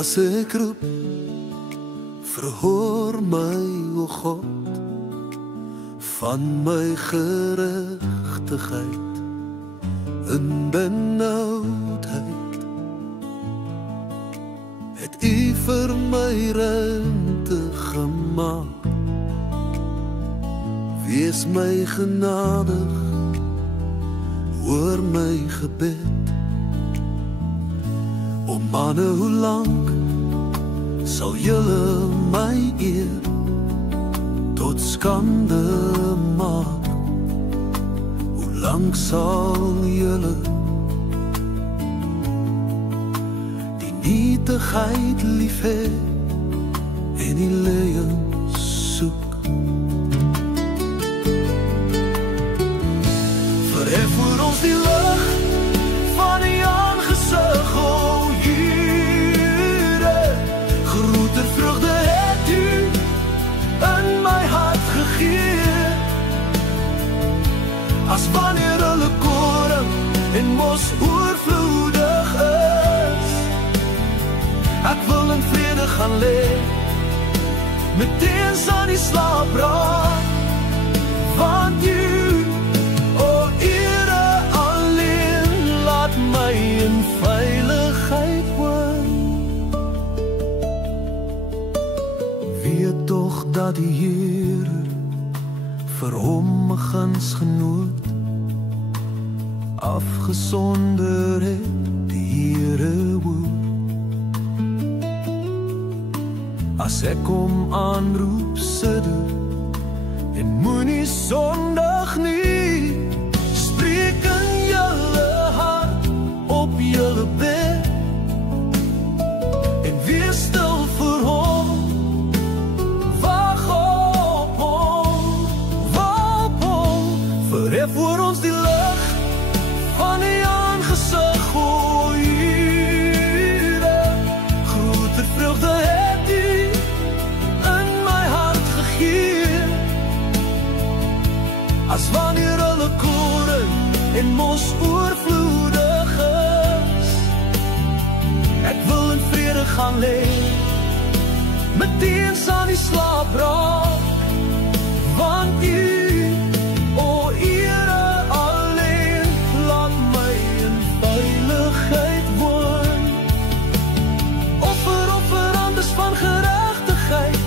As ek roep, verhoor my, o God, van my geregtigheid in benoudheid. Het U vir my ruimte gemaak, wees my genadig, hoor my gebed. O manne, hoe lank sal julle my eer tot skande maak? Hoe lank sal julle die nietigheid lief hê en die leuns soek? Verhef voor ons die lig van die aangesig, o Here. Groter vreugde het U in my hart gegee, as wanneer hulle koring en mos oorvloedig is. Ek wil in vrede gaan lê, meteens aan die slaap raak, want U, my in veiligheid woon. Weet tog dat die Here vir hom 'n gunsgenoot afgesonder het, die Here woord. As ek hom aanroep, sidder en moenie sondig nie, spreek in julle op julle bed en wees stil vir hom. Wag op hom, verhef voor ons die lig van die aangesig, o Here. Groter vreugde het U in my hart gegee, as wanneer hulle koring en mos oorvloedig is. Ek wil in vrede gaan lê, meteens aan die slaap raak, want U, o Here, alleen laat my in veiligheid woon. Offer anders van geregtigheid,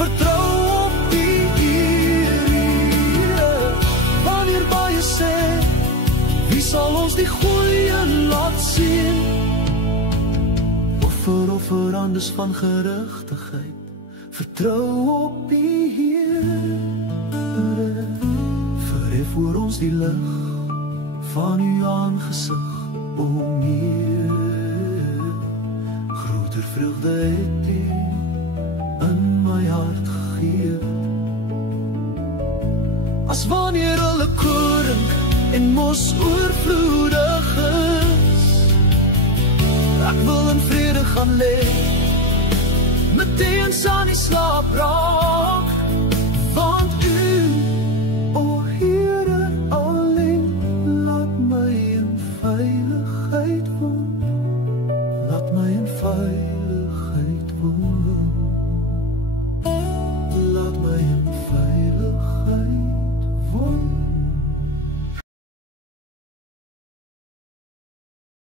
vertrou op die Here. Wanneer baie sê, wie sal ons die goeie laat sien? Offer anders van geregtigheid, vertrou op die Here. Verhef voor ons die lig van U aangesig, o Heer. Groter vreugde het U in my hart gegee, as wanneer hulle koring en mos oorvloedig is. Ek wil in vrede gaan lê, meteens aan die slaap raak,